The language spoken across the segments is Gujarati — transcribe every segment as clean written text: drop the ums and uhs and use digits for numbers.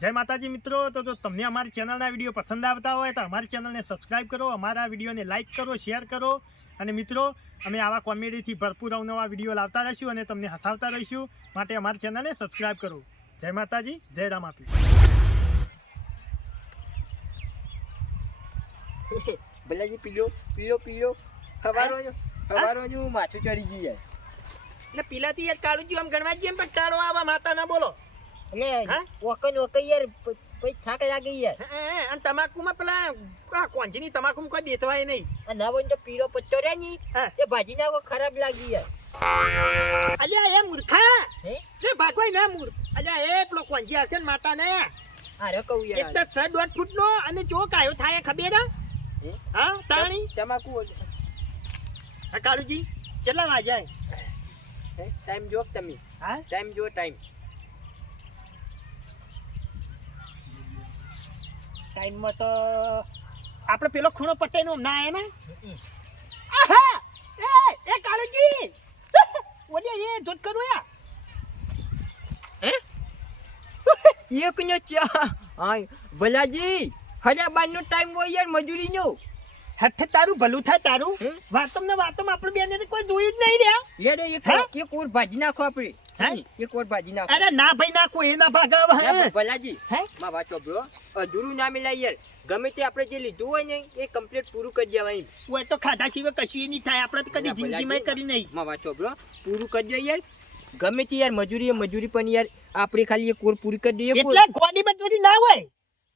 જય માતાજી મિત્રો, તો જો તમને અમારી ચેનલના વિડીયો પસંદ આવતા હોય તો અમારી ચેનલને સબસ્ક્રાઇબ કરો, અમારા વિડીયોને લાઇક કરો, શેર કરો. અને મિત્રો, અમે આવા કોમેડીથી ભરપૂર અવનવા વિડીયો લાવતા રહીશું અને તમને હસાવતા રહીશું. માટે અમારી ચેનલને સબસ્ક્રાઇબ કરો. જય માતાજી, જય રામાપી. ભલાજી પીલો હવારોનું માથું ચડી ગયું યાર. એટલે પીલાથી યાર કાળું જ્યું આમ ગણવા જઈએ પણ કાળો આવા માતા ના બોલો. એટલે વકન યાર પછી થાક લાગી યાર. અને તમાકુમાં પેલા કોંજીની તમાકુમાં કોઈ દેતવાય નહીં. ના બોલ તો પીળો પત્તો રે ની એ ભાજી નાખો ખરાબ લાગી યાર. અલ્યા એ મૂર્ખા હે લે ભાગવાય ના મૂર્ખ. અલ્યા એ પેલો કોંજી આવશે ને માતા ને અરે કહું યાર એક તો 1.5 ફૂટનો અને જો કાયો થાય ખબર હે? હા તાણી તમાકુ આ કાળુજી કેટલા વાગ્યા? ટાઈમ જો તમે. હા ટાઈમ જો ટાઈમ ટાઈમમાં તો આપણે પેલો ખૂણો પટ્ટાઈનો ના આયા ને. આહા એ કાળુજી ઓડિયા એ જોત કરું યા. હે એક ને ચા હા ભલાજી હજા બાર નો ટાઈમ હોય યાર મજૂરી નો. હેઠે તારું ભલું થાય તારું. વાતમાં આપણે બેને કોઈ જોયું જ નહીં રહ્યા. યાર એક ઓર ભાજી નાખો આપણે. એક ઓર ભાજી નાખો. અરે ના ભાઈ ના કોઈ ના ભાગાવ હે ભલાજી. હે માં વાંચો બ્રો અધૂરું ના મિલાય યાર. ગમે તે આપણે જે લીધું હોય ને એ કમ્પ્લીટ પૂરું કરી દેવાય. ઓય તો ખાધા સિવાય કશું નહીં થાય. આપણે તો કદી જિંદગીમાં કરી નહીં. માં વાંચો બ્રો પૂરું કરી દે યાર. ગમે તે યાર મજૂરી પણ યાર આપણે ખાલી એક ઓર પૂરી કરી દઈએ. એટલે ગોડી મજૂરી ના હોય,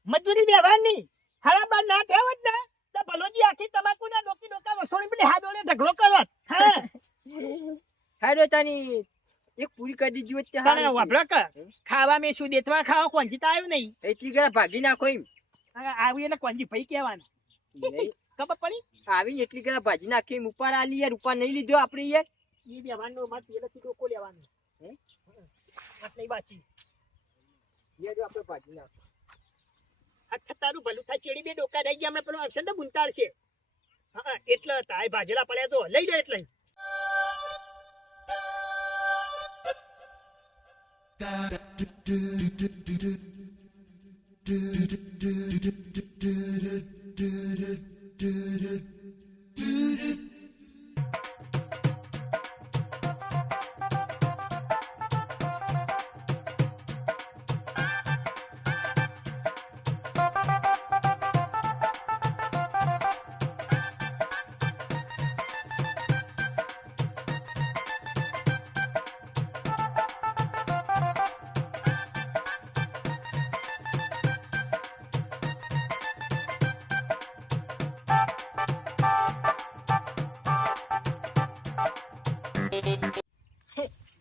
મજૂરી વ્યવહારની. હારા બાદ ના થયા હોત ને તો ભલોજી આખી તમાકુ ના ડોકા વસોણી પેલી હાડોળે ઢગલો કરત. હા હાડો તાની એક પૂરી કરી દીધી હોત તે પણ વાપરો કે ખાવા મે શું દેતવા ખાવા કોંજી તો આવ્યું નહીં. એટલી ઘણા ભાગી નાખો એમ. આવી એટલે કોંજી ભાઈ કહેવાનું. ખબર પડી આવીને એટલી ઘણા ભાજી નાખી એમ. ઉપર આલી યાર ઉપર નહીં લીધો આપણે યાર. એ વ્યવહારનો માર પેલેથી ડોકો લેવાનો. હે આટલી બાચી યાર જો આપણે ભાજી નાખો. આઠ તારું ભલું થાય. ચેડી બે ડોકા રહી ગયા હમણાં પેલો આવશે ને બુંતાળ છે. હા એટલે હતા આ ભાજેલા પડ્યા તો લઈ લો એટલે.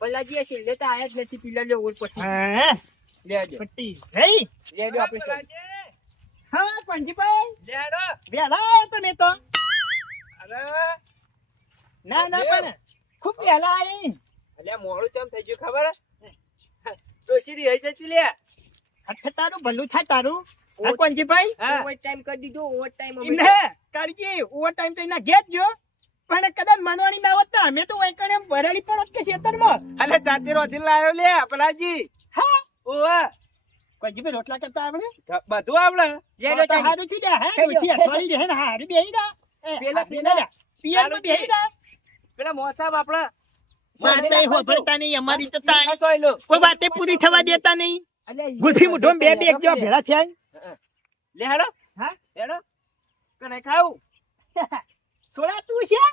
ભલાજી છેલ્લે તો આયા જ નથી. પીલા લે ઓર પટ્ટી લેજો પટ્ટી જઈ લેજો આપણે. હા કોંજીભાઈ લેડો વેલા આવ્યો તમે તો. અરે ના ના પણ ખૂબ વેલા આવી. અલ્યા મોડું કેમ થઈ ગયું ખબર? ડોશી રહી જતી લે. અચ્છા તારું ભલું થાય તારું. હા કોંજીભાઈ ઓવર ટાઈમ કરી દીધો. ઓવર ટાઈમ ઇને કાળજી ઓવર ટાઈમ તો એના ઘેર જો. પણ કદાચ મનવાણી ના હોત તો અમે તો વૈકણ એમ ભરાડી પડત કે ખેતરમાં. અલે જાતે રોધી લાવ્યો લે ભલાજી. હા ઓવા કોંજીભાઈ રોટલા કરતા આપણે બધું આવડે. લેજો તો હારું થી દે. હે ડોસી અઠવાડી દે ને હારી બેહી રા. પેલા પેલા પિયરમાં બેહી રા. પેલા મોસાબ આપડા મારતા હોભળતા નહીં. અમારી તો તાણી કોઈ વાતે પૂરી થવા દેતા નહીં. ગુલ્ફી મુઠો બે બે એક જેવા ભેળા થયા. લે હેડો. હા હેડો કને ખાવું સોડા તું છે.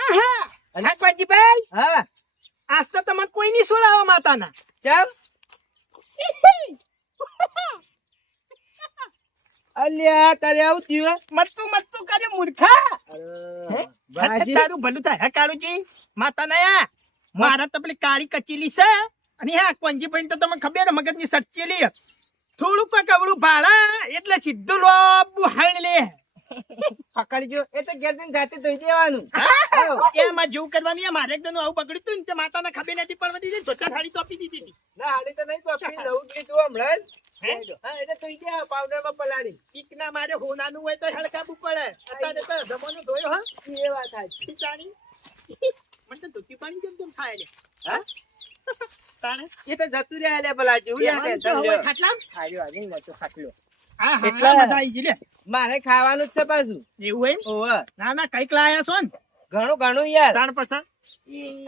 આહા હા કોંજીભાઈ. હા આજ તો તમને કોઈ નહીં સોડાવા માતાના. ચમ અલ્યા તારે આવું થયું? મરતું મરતું કરે મૂર્ખા. બાજી તારું ભલું થાય. હે કાળુજી માતા નયા મારા તો પેલી કાળી કચીલી છે. અને હા કોંજીભાઈ તો તમને ખબર મગજની સચેલી. થોડું કવડું ભાડા એટલે સીધું લોબુ હાણ લે. પકડી ગયો એ તો ઘેર જઈને જાતે ધોઈ દેવાનું. એમાં જેવું કરવાની. મારે એકદમ આવું પકડ્યું તું ને તે માતાને ખબર નથી પડવા દીધી. ધોતા થાળી તો આપી દીધી હતી. ના હાડી તો નહીં તો આપી નવું જ લીધું હમણાં જ. હા એટલે ધોઈ દે પાવડરમાં પલાળી. ઈક ના મારે હોનાનું હોય તો હળકાવું પડે. અત્યારે તો જમાનો ધોયો. હા એ વાત સાચી. જાણી મને તો ધોતી પાણી કેમ થાય. હા તાણે એ તો જતું રહ્યા લે ભલાજી હું યાર એમાં ટેન્શન તો લ્યો હવે ખાટલામ? ખાજો આજે મોટો ખાટલો હા હા એટલા- મજા આવી ગઈ લે મારે ખાવાનું જ છે પાછું એવું એમ ઓવે ના ના કઈક લાયા છો ને ઘણું ઘણું યાર તાણ પસંદ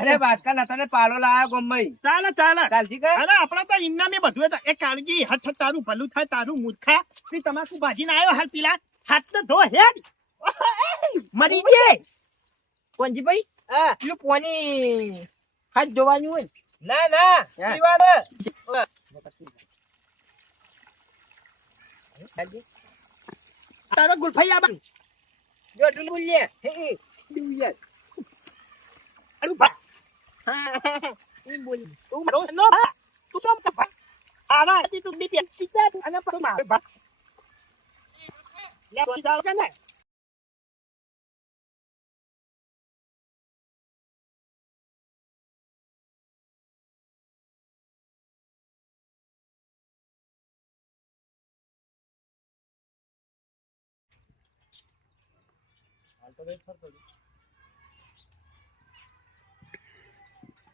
અરે બાટકા નતા ને પાલો લાયા ગોમઈ ચાલે ચાલે કાલજી કર અરે આપડા તો ઇન્ના મે બધું હતા એ કાળજી હઠ તારું ભલું થાય તારું મૂર્ખા તી તમાકુ ભાજીને આવ્યો હાલ પીલા હાથ તો ધો હેડ મરી જે કોણજી ભાઈ હા પેલું પોની હાથ જોવાનું હોય ના ના હા. પીવાના. તારો ગુલફાઈ આબા જો તું બોલ લે હે તું યાર અરે બા એ બોલ તું મારો નો બા તું સમ કા બા આરા તી તું બી પેન સીતા અને પછી માર બા લે બોલ જાવ કે ને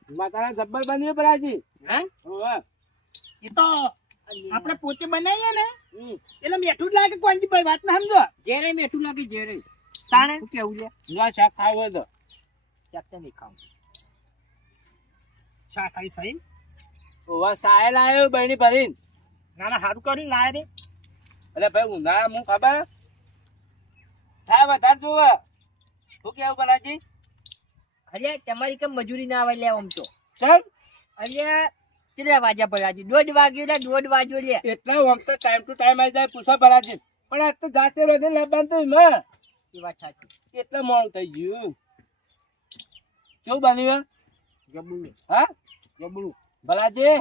માતાના જબ્બર બન્યું પરાજી. હે હોવે. એ તો આપણે પોતે બનાવીએ ને હમ. એટલે મીઠું જ લાગે કોંજીભાઈ વાત ના સમજો જેરે મેઠું લાગે જેરે તાણે શું કેવું લે જો આ શાક ખાવું હોય તો. ચાકતા નહીં ખાવું શા ખાઈ સહી હોવે, સાયલ આયો બહેની ભરીને. ના ના હારું કર્યું લાયા રે અરે ભાઈ ઉનાળા હું ખબર સાહેબ વધારે જોવે. શું કેવું પરાજી? અરે તમારી કેમ મજૂરી ના આવે લે આમ તો ચલ અરે કેટલા વાગ્યા ભરાજી 1:30 વાગ્યો લે 1:30 વાગ્યો લે એટલા વખત ટાઈમ ટુ ટાઈમ આવી જાય પૂછા પરાજી. પણ આ તો જાતે રોજે લબાન તો એમાં એ વાત સાચી કેટલા મોડું થઈ ગયું. કેવું બન્યું? જબું હા જબું ભલાજી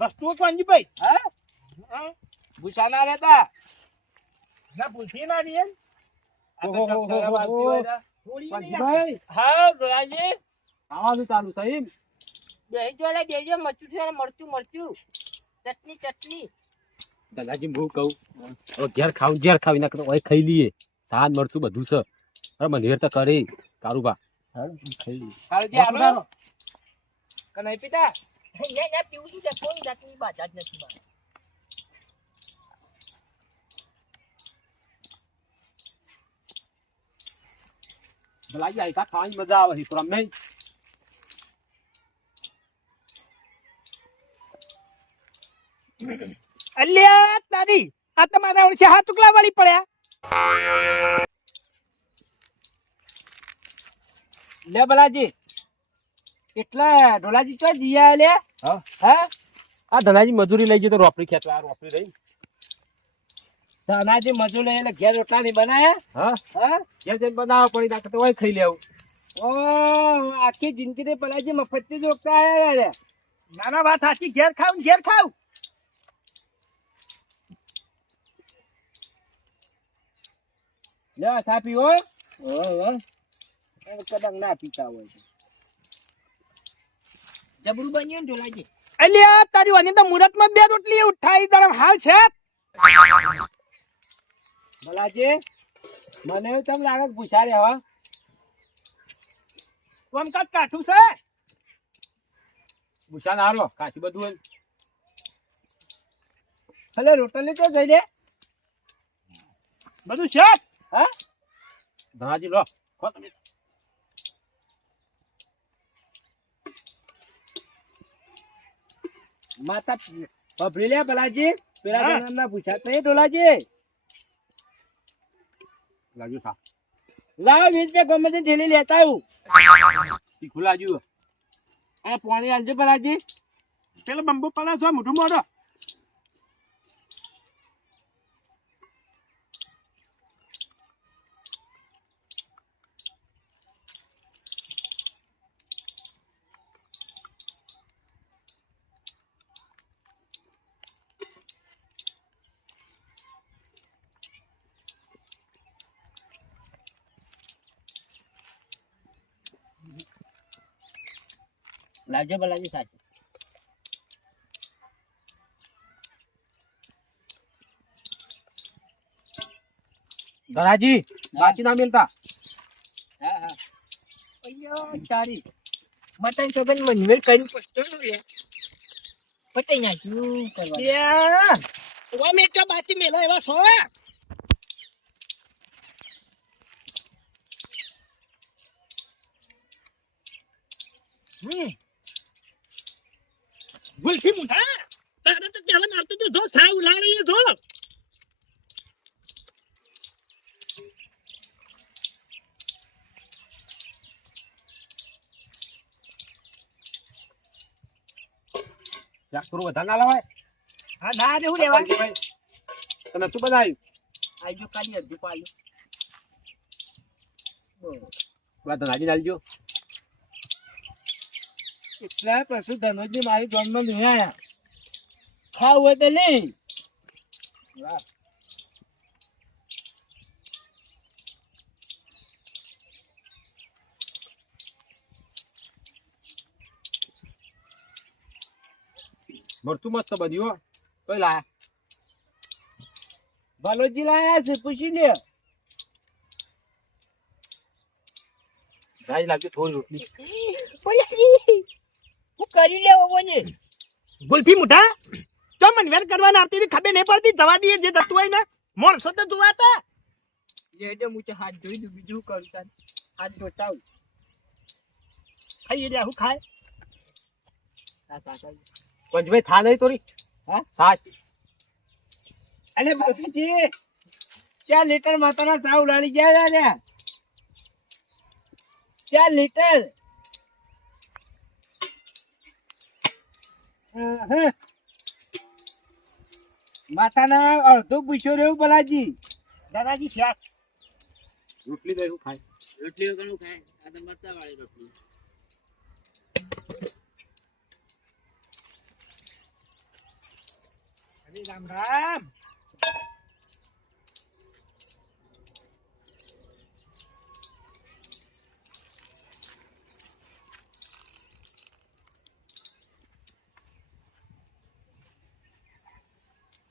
વસ્તુઓ કોંજીભાઈ હા હા ભૂસા ના રહેતા. ના ભૂલથી ના રહી એમ આ તો ચમ શરમ આવતી હોય ને. થોડી નહીં ભાઈ હા ભલાજી ખાવાનું ચાલુ છે એમ. બેહી જો લે બેહી મરચું છે મરચું મરચું ચટણી ચટણી દાદાજી હું કહું હવે ઘેર ખાવી ના ઓય ખાઈ લઈએ સાદ મરચું બધું છે અરે મને તો કરે કારુબા ખાઈ લઈએ કાળજી આલો કે નહીં પીતા? ને પીવું છું છે કોઈ જાતની બાજા જ નથી મારે ભલાઈ આવી તા ખાવાની મજા આવે છે પણ નહીં અલ્યા દાદી આ તમારા વર્ષે હાથ ચુકલા વાળી પડ્યા લે ભલાજી એટલા ઢોલાજી તો જીયા લે. હા હા આ ધનાજી મજૂરી લઈ ગયો તો રોપડી ખેંચવા આ રોપડી રહી ધનાજી મજૂર લઈને ઘેર રોટલા નહીં બનાયા. હા હા ઘેર જઈને બનાવવા પડી નાખે તો ઓય ખાઈ લેવું ઓ આખી જિંદગી થી ભલાજી મફતથી જ રોકતા આયા રે. નાના વાત સાચી ઘેર ખાવ ઘેર ખાવ લે ચા પીવો. કદાચ ના પીતા હોય તો. જબરું બન્યું ને ઢોલાજી અલ્યા તારી વાની તો મુહૂર્તમાં બે રોટલી ઉઠાઈ તરફ હાલ છે ભલાજી મને એવું ચમ લાગે કે પૂછા રે હવે કોમકાજ કાઠું છે ભૂસા ના હારો કાશી બધું હોય ભલે રોટલી તો જઈ લે. બધું છે હા ધનાજી લો ખો તમે માતા પભરી લે ભલાજી પેલા હા. જણાના પૂછા તો ઢોલાજી લાગ્યું સા લાવ 20 રૂપિયા ગમે તે ઠેલી લેતા આવું. તીખું લાગ્યું આ પાણી આલજો ભલાજી. પેલો બંબુ પડે છે મોઢું મોઢો લાવજો ભલાજી સાચું ધનાજી બાકી ના મિલતા હા હા અલ્યા તારી મટન છોકન મનવેલ કર્યું પસ્તો લે પતાઈ નાખ્યું કરવા ઓમે ચો બાચી મેલો એવા સો ગુલ્ફી મુઠા તારે તો ચાલે મારતું તું જો સાવ ઉલાળી જો શાક થોડું વધારે ના લાવાય હા ના રે હું લેવા ભાઈ તમે તું બનાવ્યું આજો કાલી અડધું પાલું બરાબર ધનાજી નાલજો એટલા પછી ધનોજી મારી ગામમાં નહીં આયા ખાવ હોય તો લે મરચું મસ્ત બન્યું હો કઈ લાયા ભલોજી લાયા છે પૂછી લે ગાય લાગજો થોડી રોટલી ભલાજી હું કરી લેવો બોને ગુલ્ફી મુઠા તો મનવેર કરવાના આવતી હતી ખબર નહીં પડતી જવા દઈએ જે જતું હોય ને માણસો તો જોવાતા લેડો હું તો હાથ ધોઈ દઉં બીજું કરું તાર હાથ ધોતાવ ખાઈ રહ્યા હું ખાય પંચભાઈ થા નહીં થોડી હા? છાશ અલે ભલોજી 4 લીટર માતાના ચા ઉલાળી ગયા રે 4 લીટર માતાના અડધો પૂછ્યો રહ્યું ભલાજી દાદાજી શાક રોટલી દઈ હું ખાય રોટલી ઘણું ખાય આ તો મરચા વાળી રોટલી રામ રામ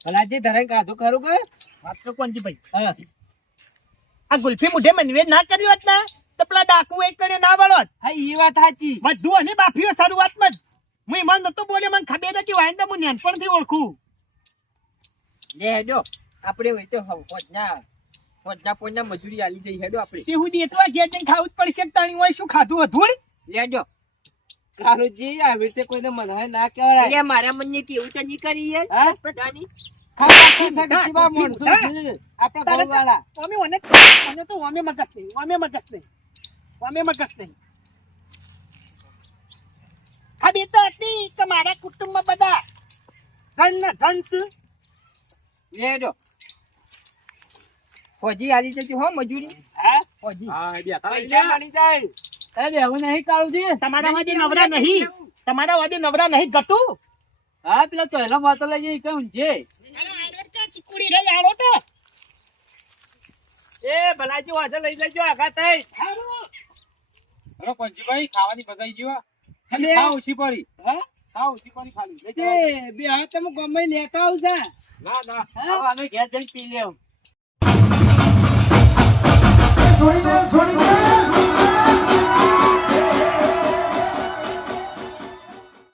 ભલાજી ધરાઈ કાધું ખરું કે વાત તો કોણજી ભાઈ હા આ ગુલ્ફી મુઠે મનવેર ના કરી હોત ને તો પેલા ડાકુ એક કરે ના વળોત હા ઈ વાત સાચી બધું અને બાફીઓ શરૂઆતમાં જ હું મન નતો બોલ્યો મને ખબર નથી વાય તો હું નાનપણથી ઓળખું લેડો આપણે હોય તો હોજના પોજના મજૂરી આલી જઈ હેડો આપણે તે હું દેતવા જે જઈને ખાવું જ પડશે તાણી હોય શું ખાધું અધૂળ લેડો કારુજી આવી રીતે કોઈને મનાય ના કહેવાય અલ્યા મારા મનને કેવું તો નહીં કરી યાર હા? બધાની ખાવા ખિસ્સા ગચ્ચીમાં માણસો છે આપણા ઘરવાળા ઓમે મને તો ઓમે મગસ નહીં ખબર તો હતી કે મારા કુટુંબમાં બધા જન લેડો હોજી આલી જતી હો મજૂરી હા હોજી હા એ બે પૈસા મળી જાય અરે બેહું નહીં કારુજી તમારા વાદે નવરા નહીં ગટુ હા પેલા ચોયલો માતો લઈ જઈ કહું છે ચીકુડી રહી આરોટો એ ભલાજી વાજે લઈ લેજો આગા થઈ અરે પંચભાઈ ખાવાની બધાઈ ગયો અલે. ખાવ ઓછી પડી હા ખાવ ઓછી પડી ખાલી લઈ તે બે હા તમે ગમે લેતા આવશે ના ના હવે અમે ઘેર જઈને પી લેવું છોડી દે